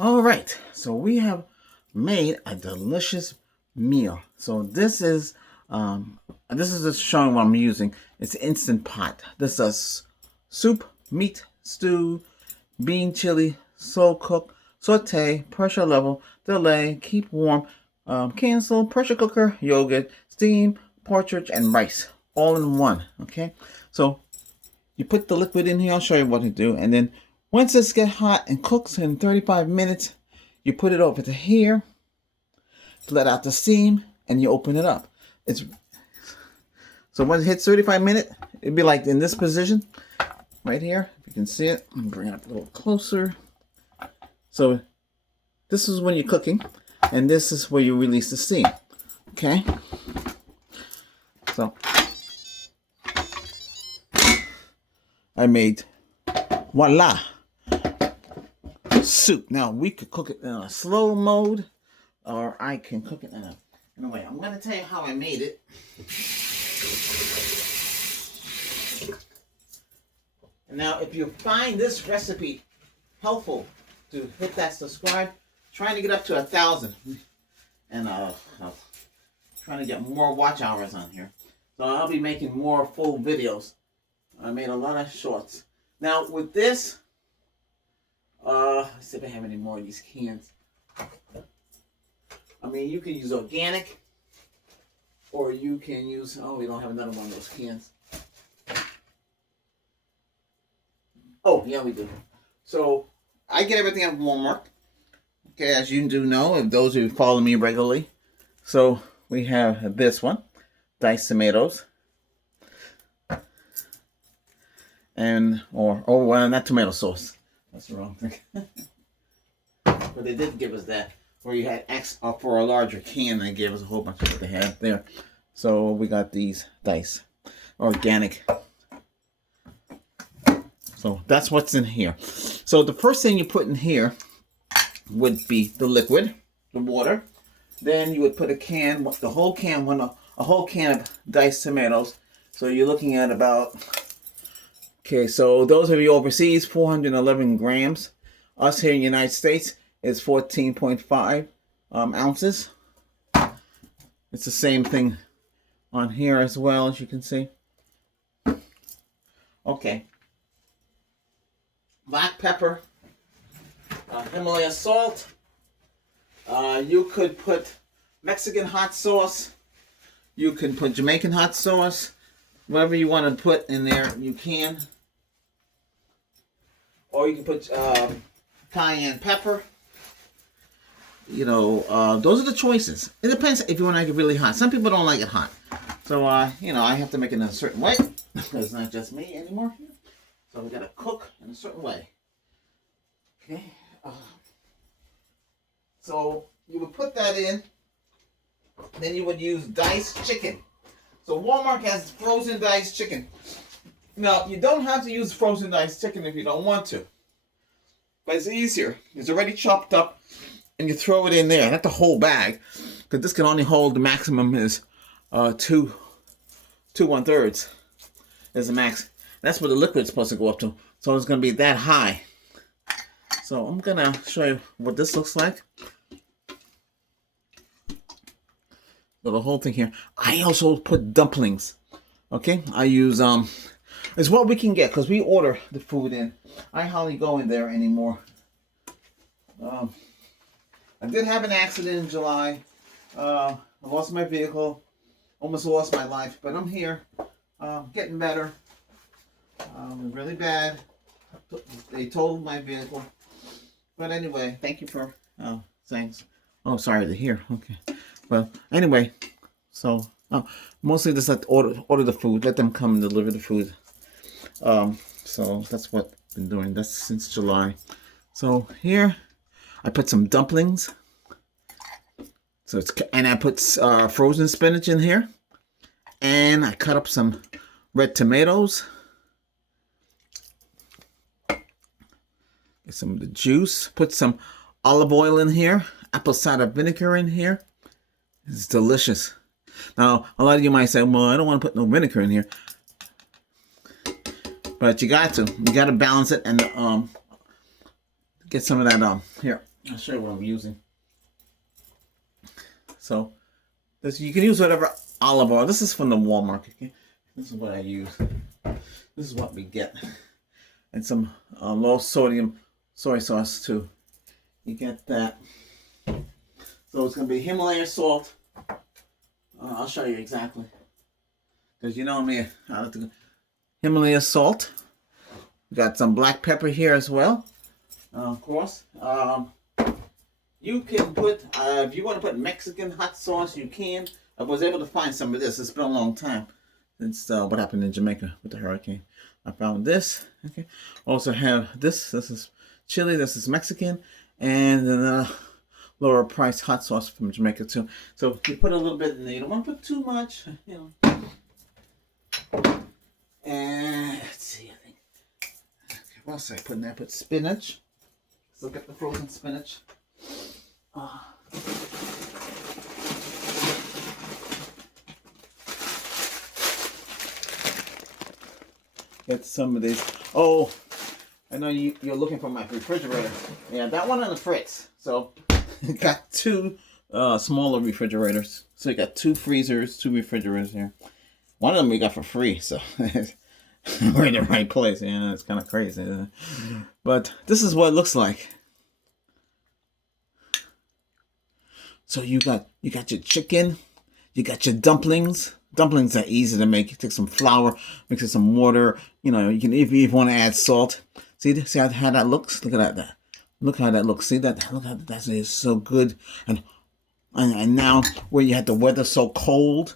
All right, so we have made a delicious meal. So this is just showing what I'm using. It's Instant Pot. This is soup, meat, stew, bean chili, slow cook, saute, pressure level, delay, keep warm, cancel, pressure cooker, yogurt, steam, partridge, and rice, all in one. Okay, so you put the liquid in here. I'll show you what to do, and then once this gets hot and cooks in 35 minutes, you put it over to here to let out the steam, and you open it up. So when it hits 35 minutes, it'd be like in this position right here. If you can see it, I'm bring it up a little closer. So this is when you're cooking, and this is where you release the steam. Okay. So I made voila soup. Now we could cook it in a slow mode, or I can cook it in a way. I'm going to tell you how I made it. And now, if you find this recipe helpful, to hit that subscribe. Trying to get up to 1,000, and trying to get more watch hours on here. So I'll be making more full videos. I made a lot of shorts. Now with this, let's see if I have any more of these cans. I mean, you can use organic, or you can use, oh, we don't have another one of those cans. Oh, yeah, we do. So I get everything at Walmart. Okay, as you do know, if those who follow me regularly. So we have this one, diced tomatoes. And, well, not tomato sauce. That's the wrong thing. But they did give us that. Where you had X for a larger can, they gave us a whole bunch of what they had there. So we got these diced, organic. So that's what's in here. So the first thing you put in here would be the liquid, the water. Then you would put a whole can of diced tomatoes. So you're looking at about, okay, so those of you overseas, 411 grams. Us here in the United States is 14.5 ounces. It's the same thing on here as well, as you can see. Okay. Black pepper, Himalaya salt. You could put Mexican hot sauce. You can put Jamaican hot sauce. Whatever you want to put in there, you can. Or you can put cayenne pepper. You know, those are the choices. It depends if you want to make it really hot. Some people don't like it hot. So, you know, I have to make it in a certain way. Because it's not just me anymore here. So we got to cook in a certain way. Okay. So you would put that in. Then you would use diced chicken. So Walmart has frozen diced chicken. Now, you don't have to use frozen diced chicken if you don't want to. But it's easier. It's already chopped up. And you throw it in there. Not the whole bag. Because this can only hold, the maximum is 2 1/3 is the max. That's what the liquid's supposed to go up to. So it's going to be that high. So I'm going to show you what this looks like. So the whole thing here. I also put dumplings. Okay? I use, it's what we can get because we order the food in. I hardly go in there anymore. I did have an accident in July. I lost my vehicle. Almost lost my life. But I'm here. Getting better. Really bad. They totaled my vehicle. But anyway, thank you for thanks. Oh, sorry to hear. Okay. Well, anyway, so mostly just let order the food. Let them come and deliver the food. So that's what I've been doing. That's since July. So here, I put some dumplings. So and I put frozen spinach in here, and I cut up some red tomatoes. Get some of the juice. Put some olive oil in here. Apple cider vinegar in here. It's delicious. Now, a lot of you might say, well, I don't want to put no vinegar in here. But you got to. You got to balance it and get some of that, here. I'll show you what I'm using. So this, you can use whatever olive oil. This is from the Walmart. Okay? This is what I use. This is what we get. And some low sodium soy sauce too. You get that. So it's going to be Himalayan salt. I'll show you exactly. Because you know me, I like to Himalayan salt. We got some black pepper here as well. Of course. You can put, if you want to put Mexican hot sauce, you can. I was able to find some of this. It's been a long time since what happened in Jamaica with the hurricane. I found this. Okay. Also have this. This is chili. This is Mexican. And then lower price hot sauce from Jamaica too. So you put a little bit in there. You don't want to put too much. You know. And let's see. I think. Okay, what else did I put in there? I put spinach. Let's look at the frozen spinach. Get some of these. Oh, I know you're looking for my refrigerator. Yeah, that one on the fritz. So, got two smaller refrigerators. So you got two freezers, two refrigerators here. One of them we got for free, so we're in the right place. Yeah, it's kind of crazy. But this is what it looks like. So you got your chicken, you got your dumplings. Dumplings are easy to make. You take some flour, mix it with some water. You know, you can if you want to add salt. See how that looks? Look at that. Look how that looks. See that? Look how that is so good. And now where you had the weather so cold,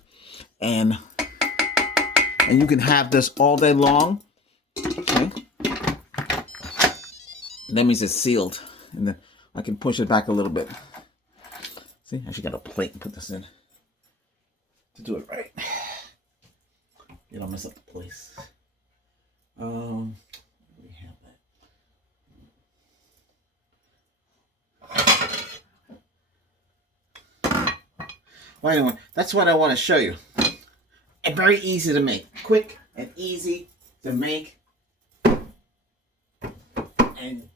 and you can have this all day long. Okay. That means it's sealed, and then I can push it back a little bit. See, I actually got a plate and put this in to do it right. You don't mess up the place. We have that. Well, anyway, that's what I want to show you. And very easy to make. Quick and easy to make. And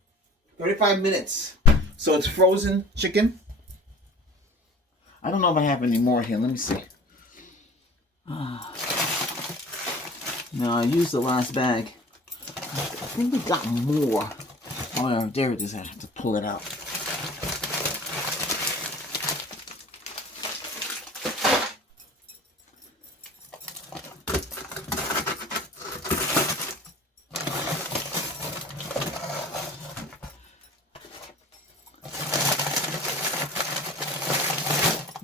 35 minutes. So it's frozen chicken. I don't know if I have any more here. Let me see. No, I used the last bag. I think we got more. Oh, there it is. I have to pull it out.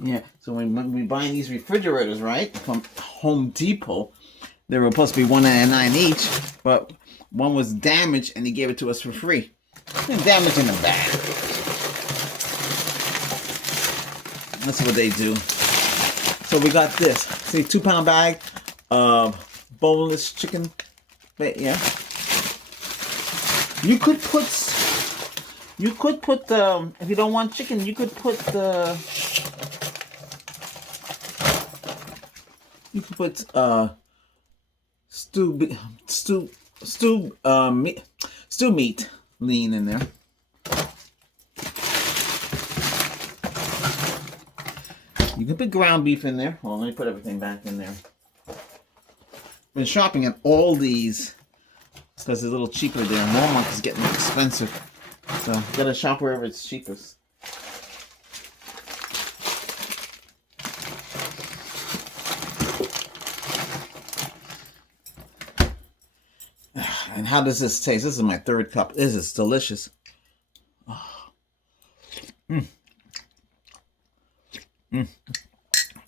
Yeah, so when we buy these refrigerators, right, from Home Depot, they were supposed to be $1.99 each, but one was damaged and he gave it to us for free. Damage in the bag. That's what they do. So we got this. See, 2-pound bag of boneless chicken. Yeah. You could put if you don't want chicken, you could put stew meat lean in there. You can put ground beef in there. Well, let me put everything back in there. Been shopping at all these because it's a little cheaper there. Walmart is getting expensive, so you gotta shop wherever it's cheapest. And how does this taste? This is my third cup. This is delicious. Oh.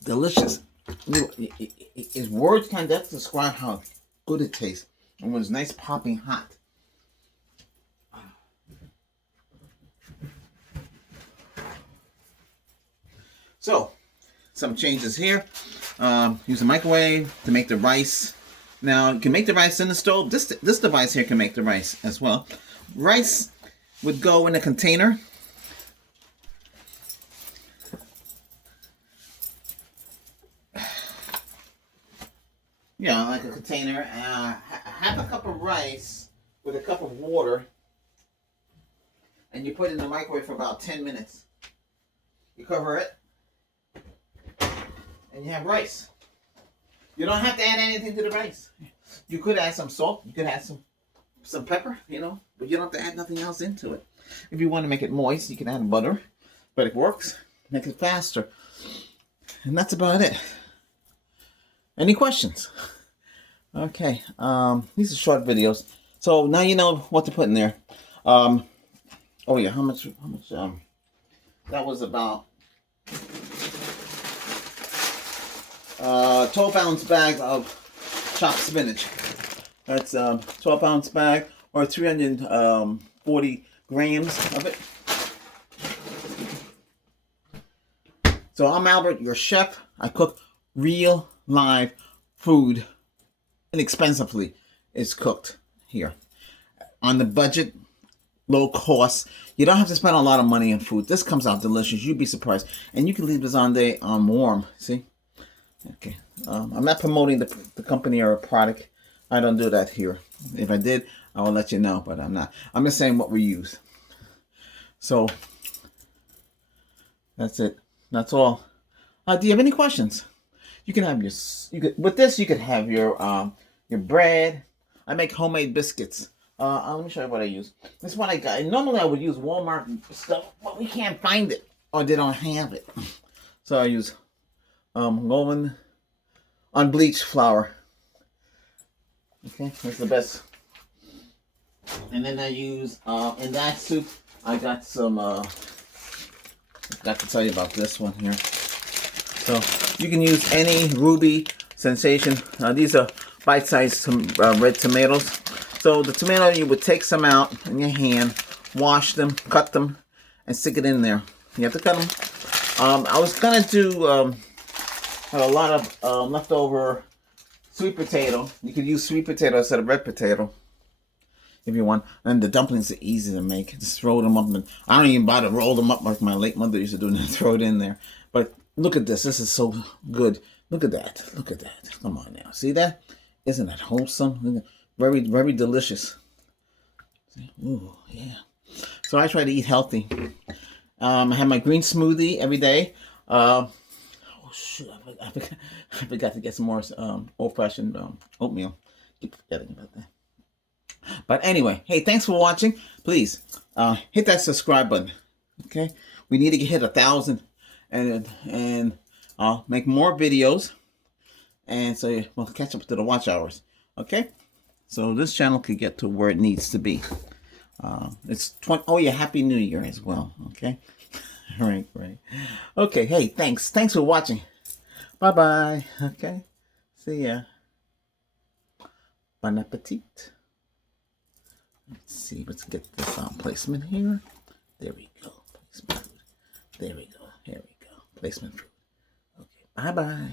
Delicious. His words can't describe how good it tastes. And when it's nice, popping hot. So, some changes here. Use a microwave to make the rice. Now, you can make the rice in the stove. This device here can make the rice as well. Rice would go in a container. Yeah, like a container. Half a cup of rice with a cup of water. and you put it in the microwave for about 10 minutes. You cover it, and you have rice. You don't have to add anything to the rice. You could add some salt. You could add some pepper, you know, but you don't have to add nothing else into it. If you want to make it moist, you can add butter, but it works. Make it faster. And that's about it. Any questions? Okay, these are short videos. So now you know what to put in there. Oh yeah, how much, that was about 12-ounce bag of chopped spinach. That's 12-ounce bag or 340 grams of it. So I'm Albert, your chef. I cook real live food inexpensively. It's cooked here on the budget, low cost. You don't have to spend a lot of money on food. This comes out delicious. You'd be surprised. And you can leave this on there warm. See? Okay. I'm not promoting the company or a product. I don't do that here. If I did, I will let you know, but I'm not. I'm just saying what we use. So that's it. That's all. Do you have any questions? You can have with this you could have your bread. I make homemade biscuits. Let me show you what I use. This one I got. Normally I would use Walmart stuff, but we can't find it or they don't have it. So I use Golden unbleached flour. Okay, that's the best. And then I use in that soup I got some. I forgot to tell you about this one here. So you can use any Ruby Sensation. These are bite-sized red tomatoes. So the tomato, you would take some out in your hand, wash them, cut them, and stick it in there. You have to cut them. I was gonna do have a lot of leftover sweet potato. You could use sweet potato instead of red potato if you want. And the dumplings are easy to make. Just throw them up, and I don't even bother to roll them up like my late mother used to do, and throw it in there. But look at this. This is so good. Look at that. Look at that. Come on now. See that? Isn't that wholesome? Very, very delicious. Ooh, yeah. So I try to eat healthy. I have my green smoothie every day. Oh shoot! I forgot to get some more old-fashioned oatmeal. Keep forgetting about that. But anyway, hey, thanks for watching. Please hit that subscribe button. Okay, we need to hit 1,000, and I'll make more videos, and so we'll catch up to the watch hours. Okay, so this channel could get to where it needs to be. It's 20. Oh yeah, Happy New Year as well. Okay, right. Okay, hey, thanks for watching. Bye bye. Okay, see ya. Bon appetit. Let's see. Let's get this placement here. There we go. Placement food. There we go. Here we go. Placement food. Okay. Bye bye.